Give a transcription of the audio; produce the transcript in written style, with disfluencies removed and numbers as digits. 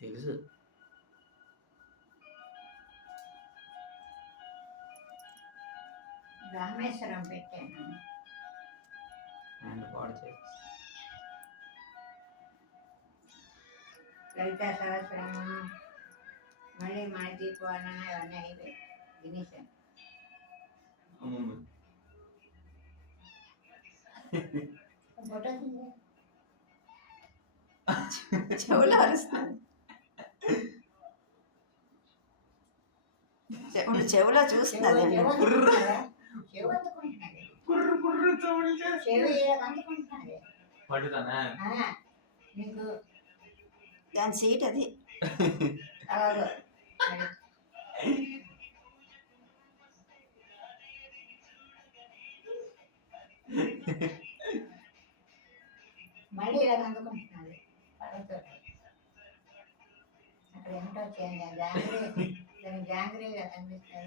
తెలుసు. రామేశ్వరం పెట్టాను. హ్యాండ్ పాడు చేసి లలితా సహస్రము, మళ్ళీ మణిదీపవర్ణన ఇవన్నీ అయిపోయి తినేసాను. అమ్మమ్మ ఫోటో తీయ. చెవులు అరుస్తుంది. చెవులో చూస్తున్నది. చెవు అందుకుంటున్నాడా? చెవు అందుకుంటున్నాడు. చెవు అందుకుంటున్నాడు. పడుతానా నీకు దాని సీట్ అది. అలాగో మళ్ళీ ఇలా అందుకుంటున్నాడు. పడతో అక్కడ ఏమిటో చేయండి. జాంగ్రీ కనిపిస్తుంది.